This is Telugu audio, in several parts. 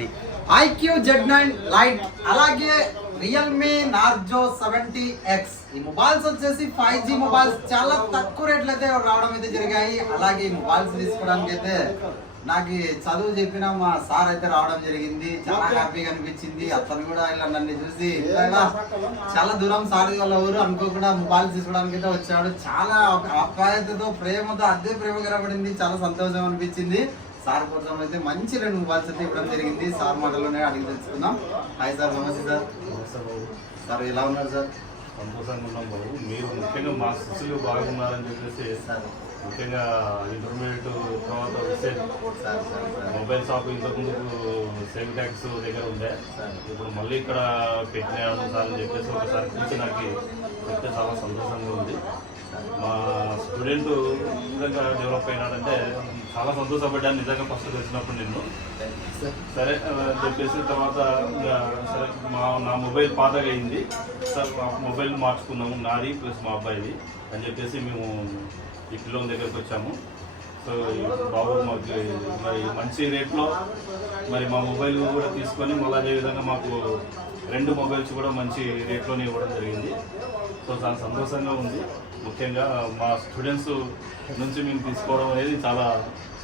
ఉంది. IQ Z9 లైట్, అలాగే రియల్మీ నార్జో 70X. ఈ మొబైల్స్ వచ్చేసి 5G మొబైల్స్ చాలా తక్కువ రేట్లు అయితే రావడం అయితే జరిగాయి. అలాగే ఈ మొబైల్స్ తీసుకోవడానికి అయితే నాకు చదువు చెప్పిన మా సార్ అయితే రావడం జరిగింది. చాలా హ్యాపీగా అనిపించింది. అతను కూడా ఇలా నన్ను చూసి చాలా దూరం సార్ వాళ్ళ ఊరు అనుకోకుండా మొబైల్స్ తీసుకోవడానికి అయితే వచ్చాడు. చాలా ఆప్యాయతతో ప్రేమతో అదే ప్రేమ కనబడింది. చాలా సంతోషం అనిపించింది. సార్ కోసం అయితే మంచి 2 మొబైల్స్ అయితే ఇవ్వడం జరిగింది. సార్ మాటలోనే అడిగి తెలుసుకుందాం. హాయ్ సార్, నమస్తే సార్. సార్ ఎలా ఉన్నారు సార్? సంతోషంగా ఉన్నాం బాబు. మీరు ముఖ్యంగా మా శిష్యులు బాగున్నారని చెప్పేసి సార్ ముఖ్యంగా ఇంటర్మీడియట్ తర్వాత వస్తే మొబైల్ షాప్ ఇంతకుముందు సేవ్ ట్యాక్స్ దగ్గర ఉండే, ఇప్పుడు మళ్ళీ ఇక్కడ పెట్టిన సార్ అని చెప్పేసి ఒకసారి చూసి నాకు చెప్తే చాలా సంతోషంగా ఉంది. మా స్టూడెంట్ నిజంగా డెవలప్ అయినాడంటే చాలా సంతోషపడ్డాను నిజంగా ఫస్ట్ తెలిసినప్పుడు నిన్ను. సరే చెప్పేసి తర్వాత సరే నా మొబైల్ పాతగా అయింది సార్, మొబైల్ మార్చుకున్నాము నాది ప్లస్ మా అబ్బాయిది అని చెప్పేసి మేము ఈ పిల్లల దగ్గరికి వచ్చాము. సో బాబు మాకు మరి మంచి రేట్లో మరి మా మొబైల్ కూడా తీసుకొని మళ్ళీ అదేవిధంగా మాకు 2 మొబైల్స్ కూడా మంచి రేట్లోనే ఇవ్వడం జరిగింది. సో చాలా సంతోషంగా ఉంది. ముఖ్యంగా మా స్టూడెంట్స్ నుంచి మేము తీసుకోవడం అనేది చాలా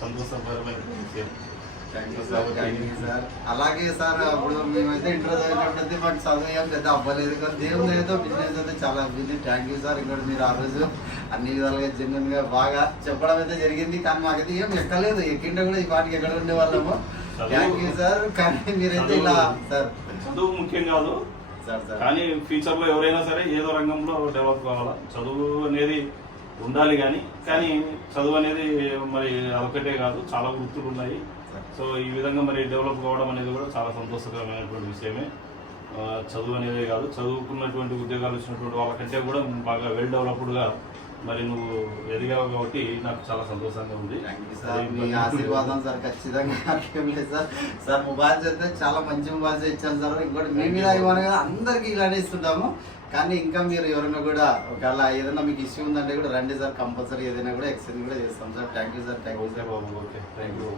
సంతోషకరమైన విషయం. Thank you sir. అలాగే సార్, అప్పుడు మేమైతే ఇంటర్ చదివినప్పుడైతే మాకు చదువు ఏం పెద్ద అవ్వలేదు, కానీ దేవుని ఏదో బిజినెస్ అయితే చాలా అవ్వింది. Thank you sir. ఇక్కడ మీరు ఆ రోజు అన్ని విధాలుగా జెన్యున్ గా బాగా చెప్పడం అయితే జరిగింది. కానీ మాకైతే ఏం ఎక్కలేదు, ఎక్కింటే కూడా ఈ పాటికి ఎక్కడ ఉండే వాళ్ళము. Thank you sir. కానీ మీరైతే ఇలా సార్ చదువు ముఖ్యం కాదు కానీ ఫ్యూచర్ లో ఎవరైనా సరే ఏదో రంగంలో డెవలప్ కావాలా. చదువు అనేది ఉండాలి కానీ చదువు అనేది మరి అదొకటే కాదు, చాలా వృత్తులు ఉన్నాయి. సో ఈ విధంగా మరి డెవలప్ కావడం అనేది కూడా చాలా సంతోషకరమైనటువంటి విషయమే. చదువు అనేది కాదు, చదువుకున్నటువంటి ఉద్యోగాలు వచ్చినటువంటి వాళ్ళకంటే కూడా బాగా వెల్ డెవలప్డ్గా మరి నువ్వు ఎదిగావు కాబట్టి నాకు చాలా సంతోషంగా ఉంది. మీ ఆశీర్వాదం సార్ ఖచ్చితంగా. సార్ సార్ మొబైల్స్ అయితే చాలా మంచి మొబైల్స్ ఇచ్చాను సార్. ఇంకోటి మీ మీద ఇవ్వను కదా, అందరికీ ఇలానే ఇస్తుంటాము. కానీ ఇంకా మీరు ఎవరైనా కూడా ఒకవేళ ఏదైనా మీకు ఇష్యూ ఉందంటే కూడా రండి సార్, కంపల్సరీ ఏదైనా కూడా ఎక్స్చేంజ్ కూడా చేస్తాం sir. Thank you sir. Thank you sir. Okay, thank you.